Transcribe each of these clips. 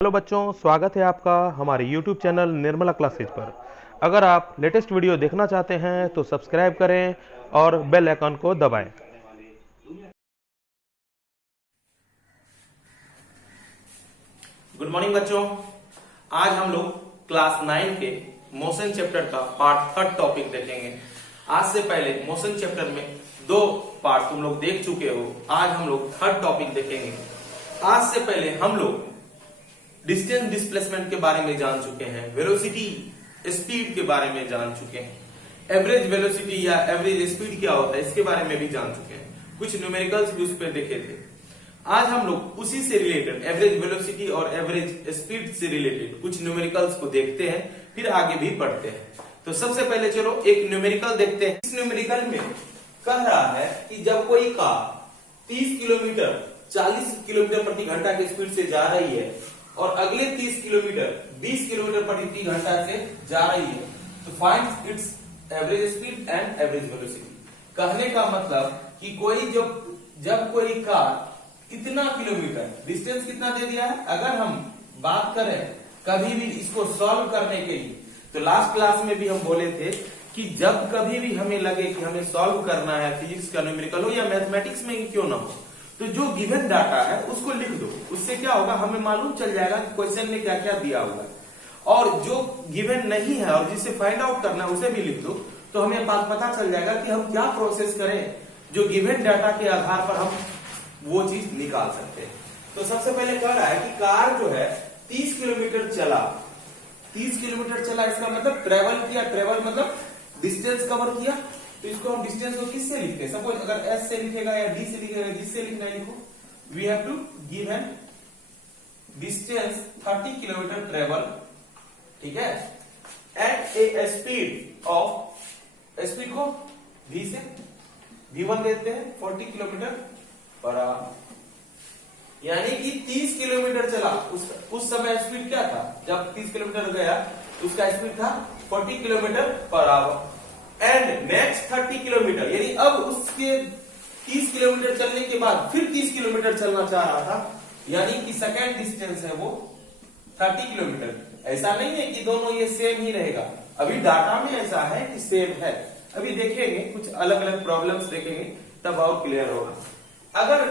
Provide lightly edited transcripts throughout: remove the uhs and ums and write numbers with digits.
Hello बच्चों, स्वागत है आपका हमारे YouTube चैनल निर्मला क्लासेज पर। अगर आप लेटेस्ट वीडियो देखना चाहते हैं तो सब्सक्राइब करें और बेल आइकन को दबाएं। गुड मॉर्निंग बच्चों। आज हम लोग क्लास 9 के मोशन चैप्टर का पार्ट थर्ड टॉपिक देखेंगे। आज से पहले मोशन चैप्टर में 2 पार्ट तुम लोग देख चुके हो। आज हम लोग थर्ड टॉपिक देखेंगे। आज से पहले हम लोग डिस्टेंस डिस्प्लेसमेंट के बारे में जान चुके हैं, वेलोसिटी स्पीड के बारे में जान चुके हैं, एवरेज वेलोसिटी या एवरेज स्पीड क्या होता है इसके बारे में भी जान चुके हैं। कुछ न्यूमेरिकल्स भी उस पर देखे थे। आज हम लोग उसी से रिलेटेड एवरेज वेलोसिटी और एवरेज स्पीड से रिलेटेड कुछ न्यूमेरिकल्स को देखते हैं, फिर आगे भी बढ़ते हैं। तो सबसे पहले चलो एक न्यूमेरिकल देखते हैं। इस न्यूमेरिकल में कह रहा है कि जब कोई कार 30 किलोमीटर 40 किलोमीटर प्रति घंटा की स्पीड से जा रही है और अगले 30 किलोमीटर 20 किलोमीटर प्रति घंटा से जा रही है, तो find its average speed and average velocity. कहने का मतलब कि कोई जब कोई कार इतना किलोमीटर डिस्टेंस कितना दे दिया है, अगर हम बात करें कभी भी इसको सॉल्व करने के लिए, तो लास्ट क्लास में भी हम बोले थे कि जब कभी भी हमें लगे कि हमें सॉल्व करना है फिजिक्स का न्यूमेरिकल हो या मैथमेटिक्स में ही क्यों ना हो, तो जो गिवन डाटा है उसको लिख दो। उससे क्या होगा, हमें मालूम चल जाएगा कि क्वेश्चन में क्या क्या दिया हुआ है। और जो गिवन नहीं है और जिसे फाइंड आउट करना है उसे भी लिख दो, तो हमें पता चल जाएगा कि हम क्या प्रोसेस करें जो गिवन डाटा के आधार पर हम वो चीज निकाल सकते हैं। तो सबसे पहले कह रहा है कि कार जो है 30 किलोमीटर चला। 30 किलोमीटर चला इसका मतलब ट्रेवल किया। ट्रेवल मतलब डिस्टेंस कवर किया। तो इसको हम डिस्टेंस को किससे लिखते हैं? सपोज अगर एस से लिखेगा या डी से लिखेगा, जिससे लिखना है लिखो। We have to give an distance 30 kilometre travel, ठीक है, at a speed of, speed को v से v1 देते हैं 40 किलोमीटर पर आवर। यानी कि 30 किलोमीटर चला, उस समय स्पीड क्या था? जब 30 किलोमीटर गया उसका स्पीड था 40 kilometre per hour. And next 30 kilometre, यानी अब उसके 30 किलोमीटर चलने के बाद फिर 30 किलोमीटर चलना चाह रहा था, यानी कि सेकेंड डिस्टेंस है वो 30 किलोमीटर। ऐसा नहीं है कि दोनों ये सेम ही रहेगा, अभी डाटा में ऐसा है कि सेम है। अभी देखेंगे कुछ अलग अलग प्रॉब्लम्स देखेंगे, तब और क्लियर होगा। अगर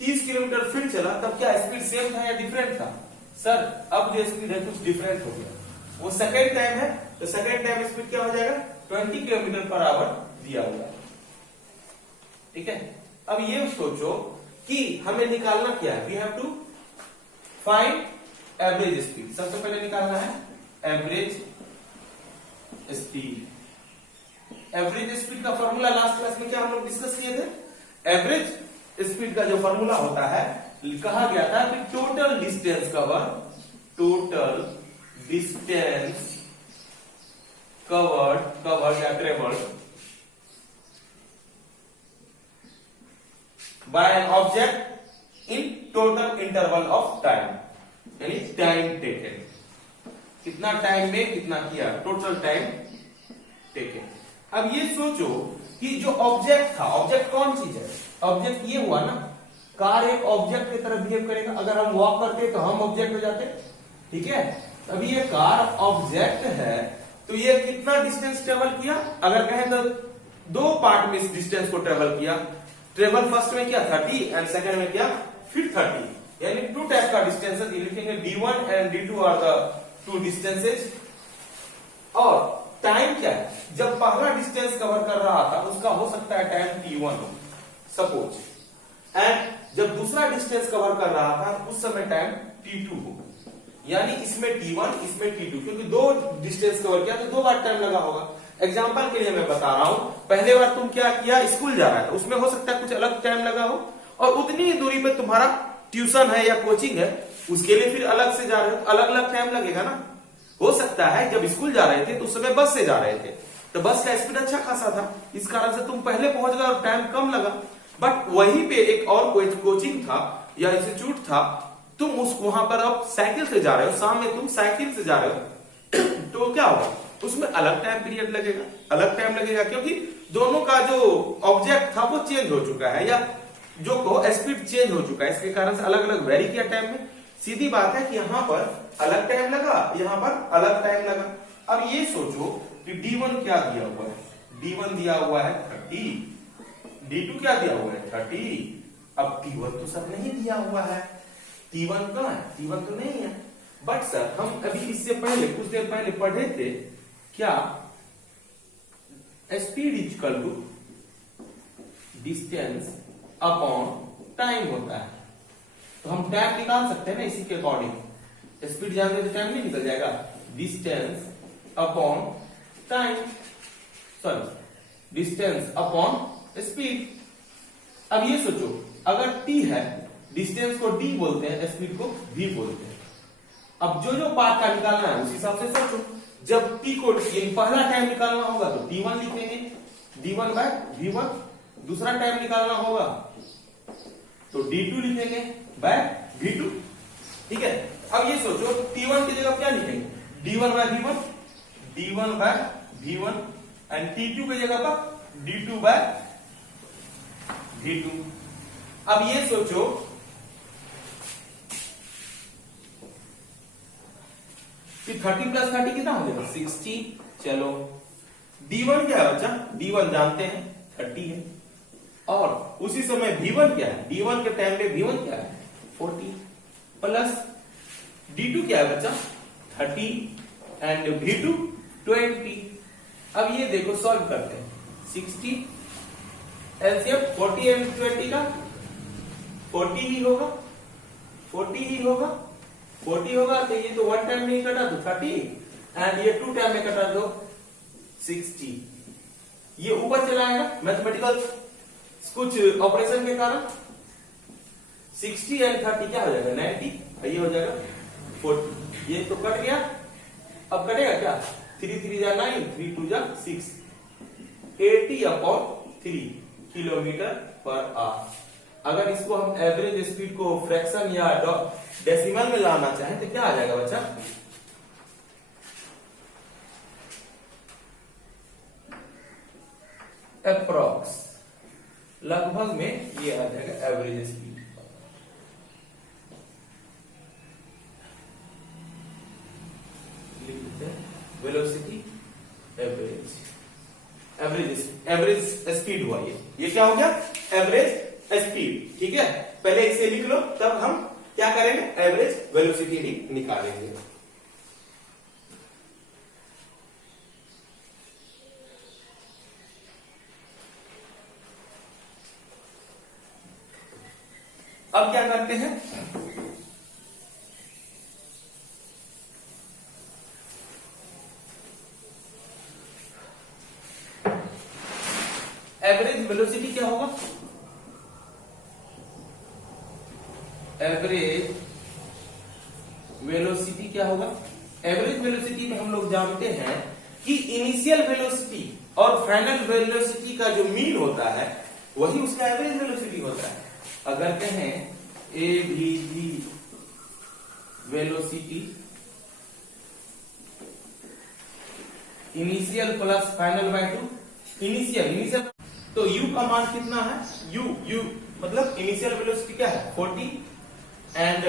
30 किलोमीटर फिर चला तब क्या स्पीड सेम था या डिफरेंट था? सर अब जो स्पीड है कुछ डिफरेंट हो गया। वो सेकेंड टाइम है, तो सेकेंड टाइम स्पीड क्या हो जाएगा? 20 किलोमीटर पर आवर दिया हुआ है, ठीक है। अब ये सोचो कि हमें निकालना क्या है। We have to find average speed. सबसे पहले निकालना है एवरेज स्पीड। एवरेज स्पीड का फॉर्मूला लास्ट क्लास में क्या हम लोग डिस्कस किए थे? एवरेज स्पीड का जो फॉर्मूला होता है, कहा गया था कि total distance cover, total distance covered या travelled by an object in total interval of time, यानी टाइम टेकन, कितना टाइम में कितना किया, टोटल टाइम टेकन। अब ये सोचो कि जो ऑब्जेक्ट था, ऑब्जेक्ट कौन चीज है? ऑब्जेक्ट ये हुआ ना, कार एक ऑब्जेक्ट की तरह बिहेव करेगा। अगर हम वॉक करते तो हम ऑब्जेक्ट हो जाते, ठीक है। अभी ये कार ऑब्जेक्ट है, तो ये कितना डिस्टेंस ट्रेवल किया? अगर कहें तो 2 पार्ट में इस डिस्टेंस को ट्रेवल किया। ट्रेवल फर्स्ट में किया 30 एंड सेकंड में किया फिर 30, यानी 2 टाइप का डिस्टेंस है। लिखेंगे d1 and d2 are the 2 distances. और टाइम क्या है? जब पहला डिस्टेंस कवर कर रहा था उसका हो सकता है टाइम t1 सपोज, एंड जब दूसरा डिस्टेंस कवर कर रहा था उस समय टाइम t2 हो। यानी इसमें t1 इसमें t2, क्योंकि 2 डिस्टेंस कवर किया तो 2 बार टाइम लगा होगा। एग्जांपल के लिए मैं बता रहा हूं, पहले बार तुम क्या किया, स्कूल जा रहा है, उसमें हो सकता है कुछ अलग टाइम लगा हो, और उतनी ही दूरी पे तुम्हारा ट्यूशन है या कोचिंग है, उसके लिए फिर अलग से जा रहे हो, अलग अलग टाइम लगेगा ना। हो सकता है जब स्कूल जा रहे थे तो उस समय बस से जा रहे थे, तो बस का स्पीड अच्छा खासा था, इस कारण से तुम पहले पहुंच गए और टाइम कम लगा। बट वहीं पे एक और कोचिंग था या इंस्टीट्यूट था, तुम वहां पर अब साइकिल से जा रहे हो, शाम में तुम साइकिल से जा रहे हो, तो क्या होगा, उसमें अलग टाइम पीरियड लगेगा, अलग टाइम लगेगा, क्योंकि दोनों का जो ऑब्जेक्ट था वो चेंज हो चुका है, या जो स्पीड चेंज हो चुका है, इसके कारण से अलग अलग वेरी किया टाइम में। सीधी बात है कि यहाँ पर अलग टाइम लगा, यहाँ पर अलग टाइम लगा। अब ये सोचो कि D1 क्या दिया हुआ है, D1 दिया हुआ है 30, D2 क्या दिया हुआ है 30। अब T1 तो सर नहीं दिया हुआ है, T1 कहाँ है, T1 तो नहीं है। बट सर हम अभी इससे पहले कुछ देर पहले पढ़े थे क्या, speed equal to distance upon time होता है। तो हम टाइम निकाल सकते हैं ना इसी के अकॉर्डिंग। स्पीड जानते तो टाइम नहीं निकल जाएगा, distance upon time, sorry distance upon speed. अब ये सोचो अगर t है, डिस्टेंस को d बोलते हैं, स्पीड को v बोलते हैं। अब जो पार्ट का निकालना है उस हिसाब से सोचो। जब t को पहला टाइम निकालना होगा तो t1 लिखेंगे, d1 बाय v1। दूसरा टाइम निकालना होगा तो d2 लिखेंगे बाय v2। ठीक है। अब ये सोचो t1 की जगह क्या लिखेंगे, d1 by v1, d1 by v1 and t2 की जगह पर d2 बाय v2। अब ये सोचो कि 30 प्लस 30 कितना हो जाएगा 60। चलो d1 क्या है बच्चा, d1 जानते हैं 30 है, और उसी समय v1 क्या है, d1 के टाइम पे v1 क्या है 40, प्लस d2 क्या है बच्चा 30 एंड v2 20। अब ये देखो सॉल्व करते हैं, 60 एलसीएम 40 एंड 20 का 40 ही होगा, 40 ही होगा, 40 होगा। तो ये तो वन टाइम नहीं कटा तो 30 एंड ये टू टाइम में कटा तो 60। ये ऊपर चला आएगा मैथमेटिकल कुछ ऑपरेशन के कारण। 60 एंड 30 क्या हो जाएगा 90, ये हो जाएगा 40। ये तो कट गया, अब कटेगा क्या, 3 3 जा 9, 3 2 जा 6, 80/3 किलोमीटर पर आवर। अगर इसको हम एवरेज स्पीड को फ्रैक्शन या डेसिमल में लाना चाहें तो क्या आ जाएगा बच्चा, अप्रॉक्स लगभग में ये आ जाएगा एवरेज स्पीड। लिख देते हैं वेलोसिटी एवरेज स्पीड हुआ ये क्या हो गया एवरेज स्पीड। ठीक है, पहले इसे लिख लो, तब हम क्या करेंगे एवरेज वेलोसिटी भी निकालेंगे। अब क्या करते हैं, एवरेज वेलोसिटी क्या होगा, एवरेज वेलोसिटी क्या होगा। एवरेज वेलोसिटी में हम लोग जानते हैं कि इनिशियल वेलोसिटी और फाइनल वेलोसिटी का जो मीन होता है वही उसका एवरेज वेलोसिटी होता है। अगर कहें AVG velocity initial plus final by 2, initial तो u का मान कितना है, u मतलब इनिशियल वेलोसिटी क्या है 40 एंड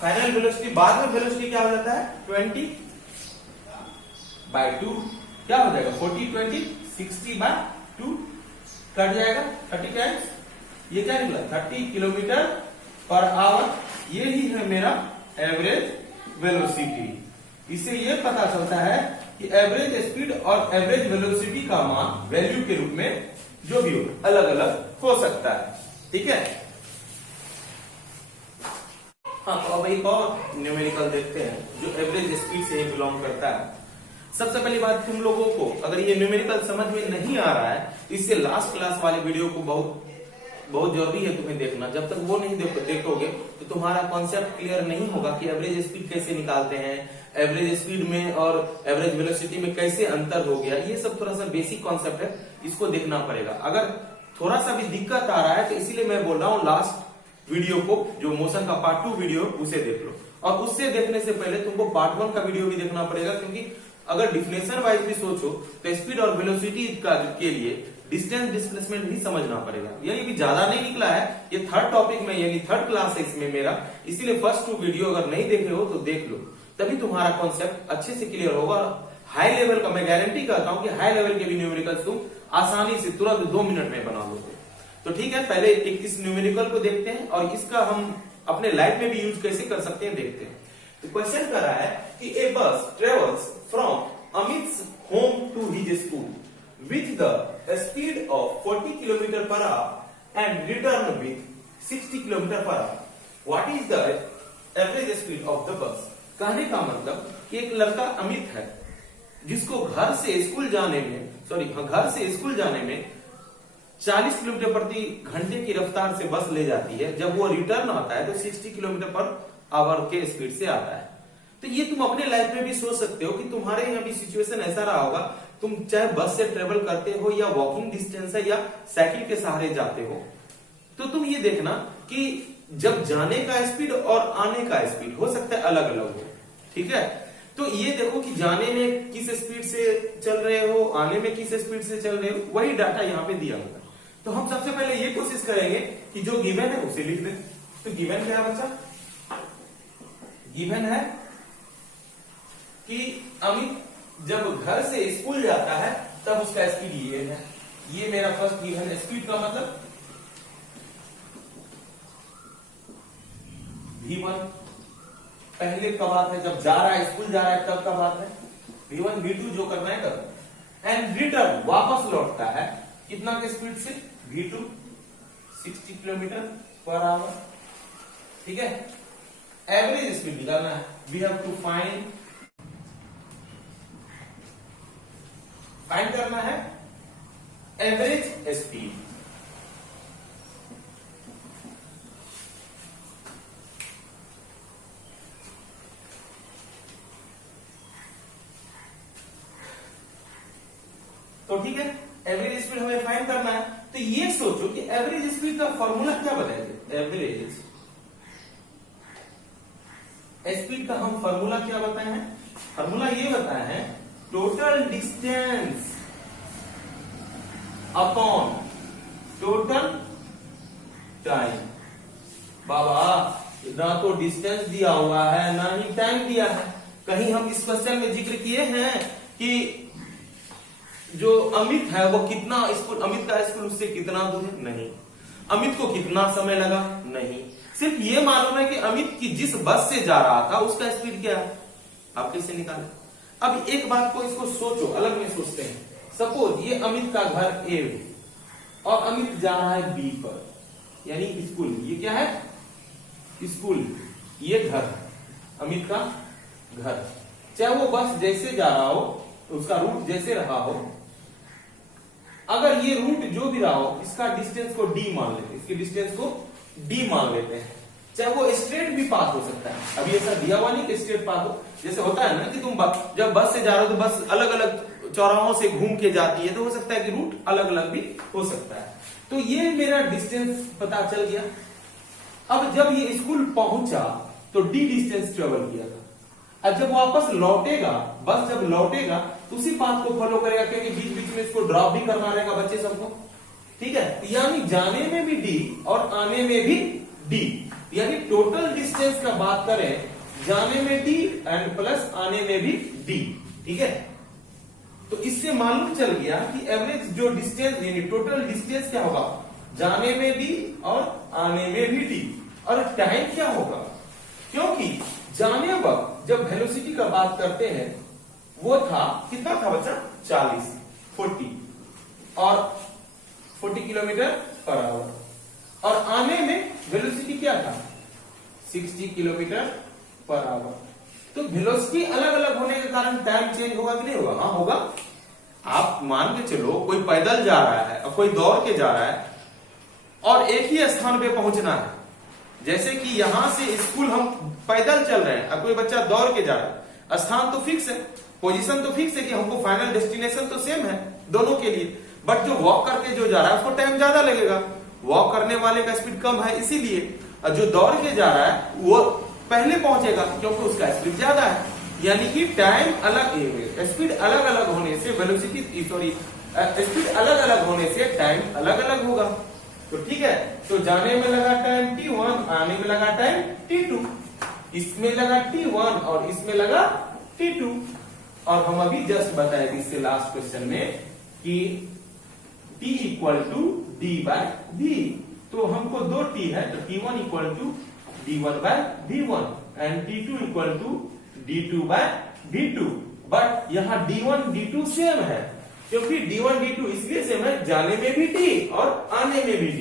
फाइनल वेलोसिटी बाद में वेलोसिटी क्या हो जाता है 20/2 क्या हो जाएगा 40 20 60/2 कट जाएगा 30 टाइम्स, ये क्या निकला 30 किलोमीटर पर आवर। ये ही है मेरा एवरेज वेलोसिटी। इससे ये पता चलता है कि एवरेज स्पीड और एवरेज वेलोसिटी का मान वैल्यू के रूप में जो भी हो अलग अलग हो सकता है। ठीक है, हाँ तो अब एक और न्यूमेरिकल देखते हैं जो एवरेज स्पीड से बिलोंग करता है। सबसे पहली बात, तुम लोगों को अगर ये न्यूमेरिकल समझ में नहीं आ रहा है तो इससे लास्ट क्लास वाले वीडियो को बहुत जरूरी है तुम्हें देखना। जब तक वो नहीं देखोगे तो तुम्हारा कॉन्सेप्ट क्लियर नहीं होगा कि एवरेज स्पीड कैसे निकालते हैं, एवरेज स्पीड में और एवरेज वेलोसिटी में कैसे अंतर हो गया। ये सब थोड़ा सा बेसिक कॉन्सेप्ट है, इसको देखना पड़ेगा। अगर थोड़ा सा भी दिक्कत आ रहा है तो इसीलिए मैं बोल रहा हूँ लास्ट वीडियो को, जो मोशन का पार्ट 2 वीडियो उसे देख लो, और उससे देखने से पहले तुमको पार्ट 1 का वीडियो भी देखना पड़ेगा। क्योंकि अगर डिफिनेशन वाइज भी सोचो तो स्पीड और वेलोसिटी के लिए डिस्टेंस डिस्प्लेसमेंट भी समझना पड़ेगा। यानी कि ज्यादा नहीं निकला है, ये थर्ड टॉपिक में यानी थर्ड क्लास है इसमें मेरा, इसीलिए फर्स्ट 2 वीडियो अगर नहीं देखे हो तो देख लो, तभी तुम्हारा कॉन्सेप्ट अच्छे से क्लियर होगा। हाई लेवल का मैं गारंटी करता हूं कि हाई लेवल के भी न्यूमेरिकल्स तुम आसानी से तुरंत 2 मिनट में बना लोगे। तो ठीक है, पहले इस न्यूमेरिकल को देखते हैं और इसका हम अपने लाइफ में भी यूज कैसे कर सकते हैं देखते हैं। तो क्वेश्चन कर रहा है कि a bus travels from Amit's home to his school with the speed of 40 km per hour and return with 60 km per hour. What is the average speed of the bus? कहने का मतलब कि एक लड़का अमित है जिसको घर से स्कूल जाने में 40 किलोमीटर प्रति घंटे की रफ्तार से बस ले जाती है। जब वो रिटर्न आता है तो 60 किलोमीटर पर आवर के स्पीड से आता है। तो ये तुम अपने लाइफ में भी सोच सकते हो कि तुम्हारे यहाँ भी सिचुएशन ऐसा रहा होगा, तुम चाहे बस से ट्रेवल करते हो या वॉकिंग डिस्टेंस है या साइकिल के सहारे जाते हो, तो तुम ये देखना कि जब जाने का स्पीड और आने का स्पीड हो सकता है अलग अलग हो। ठीक है, तो ये देखो कि जाने में किस स्पीड से चल रहे हो, आने में किस स्पीड से चल रहे हो, वही डाटा यहाँ पे दिया होगा। तो हम सबसे पहले ये कोशिश करेंगे कि जो गिवन है उसे लिख दें। तो गिवन क्या है बच्चा? गिवन है कि अमित जब घर से स्कूल जाता है तब उसका स्पीड ये है। ये मेरा फर्स्ट गिवन है। स्पीड का मतलब v1 पहले का बात है, जब जा रहा है स्कूल जा रहा है तब का बात है। v1 v2 जो करना है करो। एंड रिटर्न वापस लौटता है कितना के स्पीड से? v2 60 kilometre per hour. ठीक है, एवरेज स्पीड निकालना है। वी हैव टू फाइंड करना है एवरेज स्पीड। तो ठीक है, एवरेज स्पीड हमें फाइंड करना है। तो ये सोचो कि एवरेज स्पीड का फॉर्मूला क्या बताएंगे? एवरेज स्पीड का हम फॉर्मूला क्या बताए हैं? फॉर्मूला ये बताए हैं total distance upon total time. बाबा ना तो डिस्टेंस दिया हुआ है ना ही टाइम दिया है। कहीं हम इस क्वेश्चन में जिक्र किए हैं कि जो अमित है वो कितना स्कूल, अमित का स्कूल उससे कितना दूर है? नहीं। अमित को कितना समय लगा? नहीं। सिर्फ ये मालूम है कि अमित की जिस बस से जा रहा था उसका स्पीड क्या है। आप कैसे निकालें? अब एक बात को इसको सोचो, अलग में सोचते हैं। सपोज ये अमित का घर ए और अमित जा रहा है बी पर, यानी स्कूल। ये क्या है? स्कूल। ये घर, अमित का घर। चाहे वो बस जैसे जा रहा हो, उसका रूट जैसे रहा हो, अगर ये रूट जो भी रहा हो इसका डिस्टेंस को डी मान लेते हैं, इसके डिस्टेंस को डी मान लेते हैं। चाहे वो स्ट्रेट भी पाथ हो सकता है। अभी ऐसा दिया हुआ नहीं कि स्ट्रेट पाथ हो। जैसे होता है ना कि तुम जब बस से जा रहे हो तो बस अलग अलग चौराहों से घूम के जाती है, तो हो सकता है कि रूट अलग अलग भी हो सकता है। तो ये मेरा डिस्टेंस पता चल गया। अब जब ये स्कूल पहुंचा तो डी डिस्टेंस ट्रेवल किया था। अब जब वापस लौटेगा, बस जब लौटेगा तो उसी पाथ को फॉलो करेगा, क्योंकि बीच बीच में इसको ड्रॉप भी करना रहेगा बच्चे सबको। ठीक है, यानी जाने में भी डी और आने में भी डी, यानी टोटल डिस्टेंस का बात करें, जाने में डी एंड प्लस आने में भी डी। ठीक है, तो इससे मालूम चल गया कि एवरेज जो डिस्टेंस यानी टोटल डिस्टेंस क्या होगा? जाने में डी और आने में भी डी। और टाइम क्या होगा? क्योंकि जाने वक्त जब वेलोसिटी का बात करते हैं वो था, कितना था बच्चा? 40 और 40 किलोमीटर पर आवर। और आने में वेलोसिटी क्या था? 60 किलोमीटर पर आवर। तो वेलोसिटी अलग अलग होने के कारण टाइम चेंज होगा कि नहीं होगा? हाँ होगा। आप मान के चलो कोई पैदल जा रहा है और कोई दौड़ के जा रहा है और एक ही स्थान पे पहुंचना है। जैसे कि यहां से स्कूल हम पैदल चल रहे हैं और कोई बच्चा दौड़ के जा रहा है, स्थान तो फिक्स है, पोजीशन तो फिक्स है कि हमको फाइनल डेस्टिनेशन तो सेम है दोनों के लिए। बट जो वॉक करके जो जा रहा है उसको टाइम ज्यादा लगेगा, वॉक करने वाले का स्पीड कम है इसीलिए। और जो दौड़ के जा रहा है वो पहले पहुंचेगा क्योंकि उसका स्पीड ज्यादा है। यानी कि टाइम अलग, स्पीड अलग अलग होने से वेलोसिटी स्पीड अलग अलग होने से टाइम अलग अलग होगा। तो ठीक है, तो जाने में लगा टाइम t1, आने में लगा टाइम t2, इसमें लगा t1 और इसमें लगा t2। और हम अभी जस्ट बताए इससे लास्ट क्वेश्चन में कि t equal to D by V. तो हमको दो t है, तो t1 equal to d1 by v1 and t2 equal to d2 by v2। But यहाँ d1 d2 सेम है, क्योंकि d1 d2 इसलिए सेम है, जाने में भी d और आने में भी d।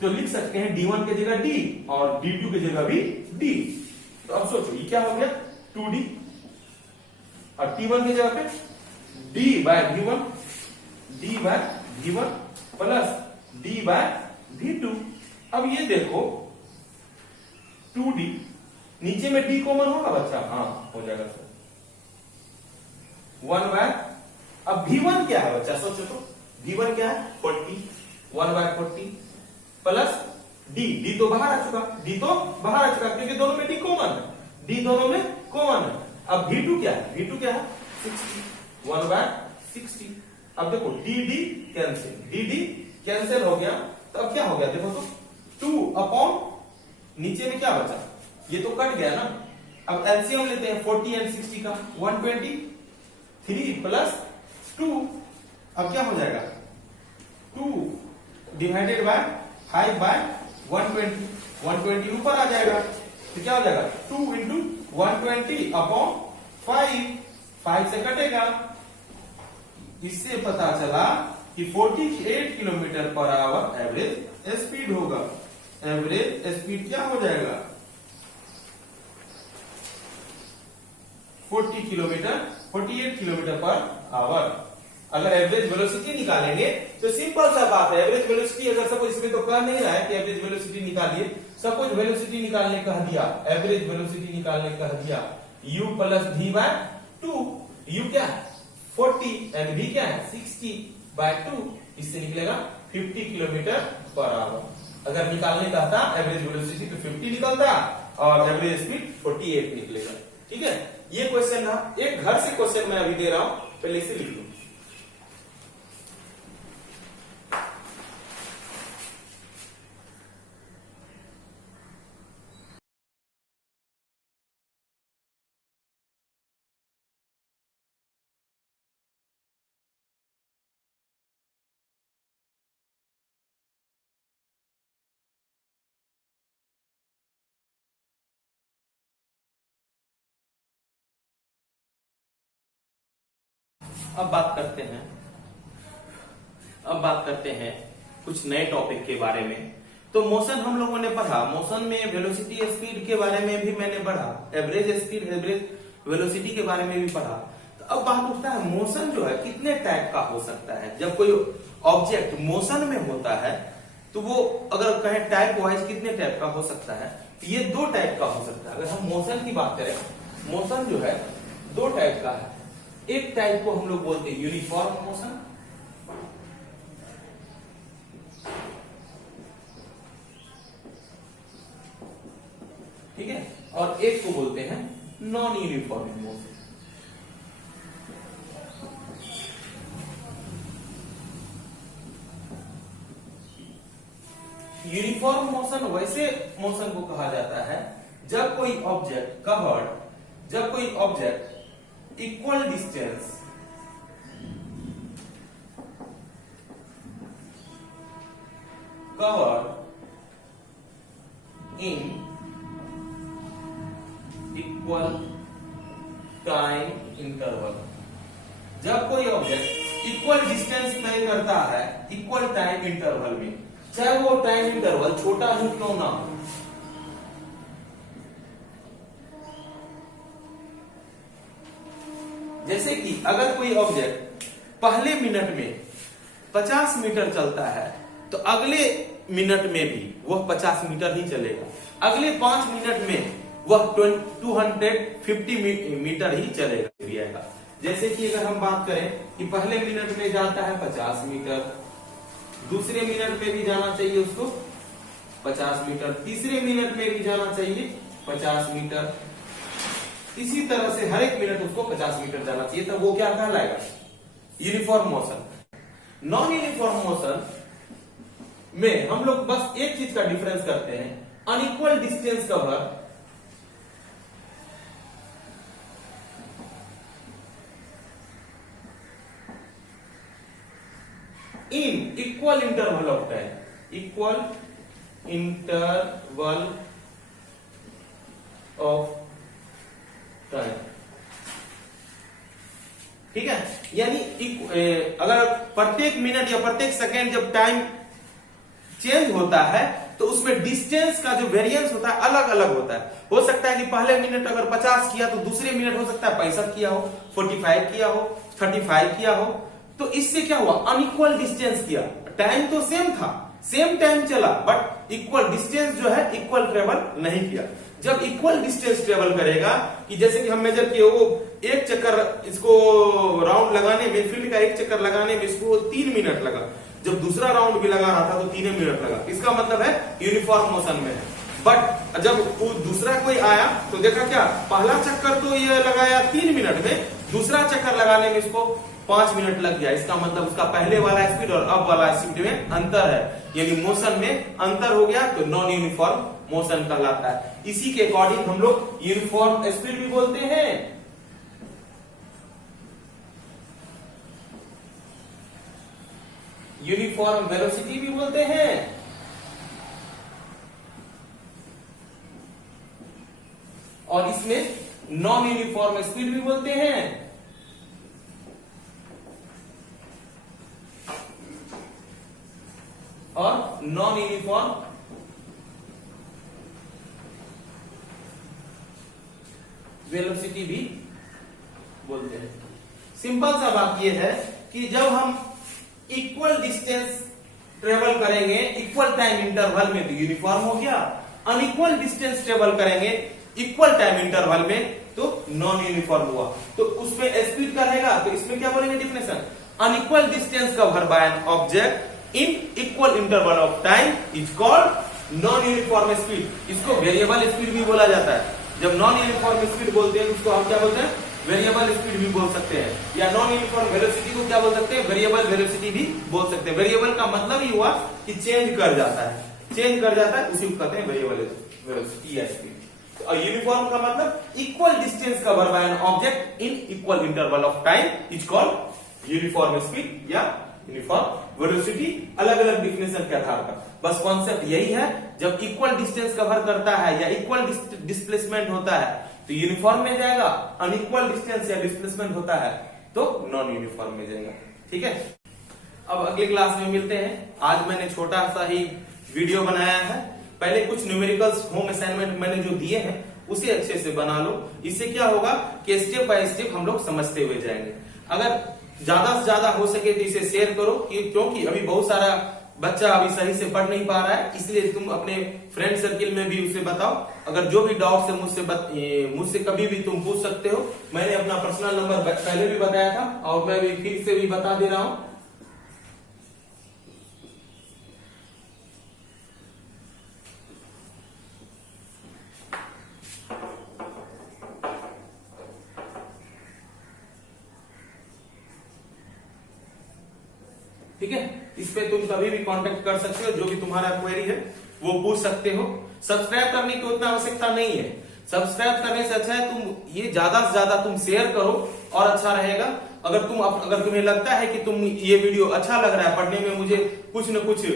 तो लिख सकते हैं d1 की जगह d और d2 की जगह भी d। तो अब सोचो ये क्या हो गया 2d, और t1 की जगह पे d by v1 plus d by v2। अब ये देखो 2d, नीचे में d कॉमन होगा बच्चा, हाँ हो जाएगा सर 1 बाय, अब v1 क्या है बच्चा सोचो तो, v1 क्या है 40, 1 बाय 40 प्लस d तो बाहर आ चुका, क्योंकि दोनों में d कॉमन है, d दोनों में कॉमन है। अब v2 क्या है 60, 1 बाय 60। अब देखो dd कैंसिल हो गया, तो अब क्या हो गया देखो तो 2 अपॉन नीचे में क्या बचा, ये तो कट गया ना। अब एलसीएम लेते हैं 40 एंड 60 का, 123 प्लस 2, अब क्या हो जाएगा 2 डिवाइडेड बाय 5 बाय 120 ऊपर आ जाएगा, तो क्या हो जाएगा 2 इंटू 120 अपॉन 5 से कटेगा। इससे पता चला कि 48 kilometre per hour average speed होगा। एवरेज स्पीड क्या हो जाएगा 48 किलोमीटर पर आवर। अगर एवरेज वेलोसिटी निकालेंगे तो सिंपल सा बात है, एवरेज वेलोसिटी अगर सपोज इसमें तो कह नहीं रहा है कि एवरेज वेलोसिटी निकालिए, सपोज वेलोसिटी निकालने कह दिया, एवरेज वेलोसिटी निकालने कह दिया u plus v by 2, u क्या है 40 एंड v क्या है 60 बाय 2, इससे निकलेगा 50 किलोमीटर पर आवर। अगर निकालने का था एवरेज वेलोसिटी तो 50 निकलता और एवरेज स्पीड 48 निकलेगा। ठीक है, ये क्वेश्चन था, एक घर से क्वेश्चन मैं अभी दे रहा हूं, पहले इसे लिख लो। अब बात करते हैं कुछ नए टॉपिक के बारे में। तो मोशन हम लोगों ने पढ़ा, मोशन में वेलोसिटी स्पीड के बारे में भी मैंने पढ़ा, एवरेज स्पीड एवरेज वेलोसिटी के बारे में भी पढ़ा। तो अब बात उठता है मोशन जो है कितने टाइप का हो सकता है। जब कोई ऑब्जेक्ट मोशन में होता है तो वो अगर कहें टाइप वाइज कितने टाइप का हो सकता है, तो ये 2 टाइप का हो सकता है। अगर हम मोशन की बात करें, मोशन जो है 2 टाइप का है। एक टाइप को हम लोग बोलते हैं यूनिफॉर्म मोशन, ठीक है, और एक को बोलते हैं non uniform motion. Uniform motion वैसे मोशन को कहा जाता है जब कोई object equal distance covered in equal time interval. जब कोई ऑब्जेक्ट इक्वल डिस्टेंस तय करता है इक्वल टाइम इंटरवल में, चाहे वो टाइम इंटरवल छोटा ही क्यों ना हो। जैसे कि अगर कोई ऑब्जेक्ट पहले मिनट में 50 मीटर चलता है तो अगले मिनट में भी वह 50 मीटर ही चलेगा, अगले 5 मिनट में वह 250 मीटर ही चलेगा। जैसे कि अगर हम बात करें कि पहले मिनट में जाता है 50 मीटर, दूसरे मिनट में भी जाना चाहिए उसको 50 मीटर, तीसरे मिनट में भी जाना चाहिए 50 मीटर, इसी तरह से हर एक मिनट उसको 50 मीटर जाना चाहिए, तब वो क्या कहलाएगा uniform motion. Non uniform motion में हम लोग बस एक चीज का डिफरेंस करते हैं, unequal distance cover in equal interval of time, equal interval of time. ठीक है, यानी अगर प्रत्येक मिनट या प्रत्येक सेकेंड जब टाइम चेंज होता है तो उसमें डिस्टेंस का जो वेरिएंस होता है अलग अलग होता है। हो सकता है कि पहले मिनट अगर 50 किया तो दूसरे मिनट हो सकता है 65 किया हो, 45 किया हो, 35 किया हो। तो इससे क्या हुआ, अनइक्वल डिस्टेंस किया। टाइम तो सेम था, सेम टाइम चला, बट इक्वल डिस्टेंस जो है इक्वल ट्रेवल नहीं किया। जब इक्वल डिस्टेंस ट्रेवल करेगा, कि जैसे कि हम मेजर किए, वो एक चक्कर इसको राउंड लगाने में, फील्ड का एक चक्कर लगाने में इसको 3 मिनट लगा, जब दूसरा राउंड भी लगा रहा था तो 3 मिनट लगा। इसका मतलब है यूनिफॉर्म मोशन में। बट जब वो दूसरा कोई आया तो देखा क्या, पहला चक्कर तो ये लगाया 3 मिनट में, दूसरा चक्कर लगाने में इसको 5 मिनट लग गया। इसका मतलब उसका पहले वाला स्पीड और अब वाला स्पीड में अंतर है, यानी मोशन में अंतर हो गया, तो नॉन यूनिफॉर्म मोशन कहलाता है। इसी के अकॉर्डिंग हम लोग यूनिफॉर्म स्पीड भी बोलते हैं, यूनिफॉर्म वेलोसिटी भी बोलते हैं, और इसमें नॉन यूनिफॉर्म स्पीड भी बोलते हैं। और नॉन यूनिफॉर्म वेलोसिटी भी बोलते हैं। सिंपल सा बात यह है कि जब हम इक्वल डिस्टेंस ट्रेवल करेंगे इक्वल टाइम इंटरवल में तो यूनिफॉर्म हो गया, अनइक्वल डिस्टेंस ट्रेवल करेंगे इक्वल टाइम इंटरवल में तो नॉन यूनिफॉर्म हुआ। तो उसमें स्पीड का रहेगा, तो इसमें क्या बोलेंगे definition, unequal distance covered by an object in equal interval of time is called non uniform speed. इसको वेरिएबल स्पीड भी बोला जाता है। जब नॉन यूनिफॉर्म स्पीड बोलते हैं उसको हम क्या बोलते हैं, वेरिएबल स्पीड भी बोल सकते हैं, या नॉन यूनिफॉर्म वेलोसिटी को क्या बोल सकते हैं, वेरिएबल वेलोसिटी भी बोल सकते हैं। वेरिएबल का मतलब ही हुआ कि चेंज कर जाता है, चेंज कर जाता है, उसी को कहते हैं वेरिएबल वेलोसिटी या स्पीड। और यूनिफॉर्म का मतलब equal distance cover by an object in equal interval of time is called uniform speed या यूनिफॉर्म वेलोसिटी। अलग अलग डिफिनेशन के आधार पर बस कॉन्सेप्ट यही है, जब इक्वल डिस्टेंस कवर करता है या इक्वल डिस्प्लेसमेंट होता है तो यूनिफॉर्म में जाएगा, अनइक्वल डिस्टेंस या डिस्प्लेसमेंट होता है तो नॉन यूनिफॉर्म में जाएगा। ठीक है, अब अगले क्लास में मिलते हैं। आज मैंने छोटा सा ही वीडियो बनाया है, पहले कुछ न्यूमेरिकल्स होम असाइनमेंट मैंने जो दिए हैं उसे अच्छे से बना लो। इससे क्या होगा कि स्टेप बाय स्टेप हम लोग समझते हुए जाएंगे। अगर ज्यादा से ज्यादा हो सके तो इसे शेयर करो, क्योंकि अभी बहुत सारा बच्चा अभी सही से पढ़ नहीं पा रहा है, इसलिए तुम अपने फ्रेंड सर्किल में भी उसे बताओ। अगर जो भी डाउट है मुझसे कभी भी तुम पूछ सकते हो। मैंने अपना पर्सनल नंबर पहले भी बताया था और मैं भी फिर से भी बता दे रहा हूं। ठीक है, इस पे तुम कभी भी कांटेक्ट कर सकते हो, जो भी तुम्हारा क्वेरी है वो पूछ सकते हो। सब्सक्राइब करने की उतना आवश्यकता नहीं है, सब्सक्राइब करने से अच्छा है तुम ये ज्यादा से ज्यादा तुम शेयर करो और अच्छा रहेगा। अगर तुम्हें लगता है कि तुम ये वीडियो अच्छा लग रहा है, पढ़ने में मुझे कुछ न कुछ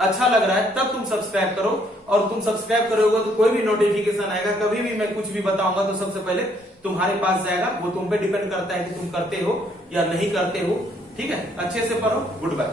अच्छा लग रहा है, तब तुम सब्सक्राइब करो। और तुम सब्सक्राइब करोगे तो कोई भी नोटिफिकेशन आएगा, कभी भी मैं कुछ भी बताऊंगा तो सबसे पहले तुम्हारे पास जाएगा। वो तुम पे डिपेंड करता है कि तुम करते हो या नहीं करते हो। ठीक है, अच्छे से पढ़ो। Good bye.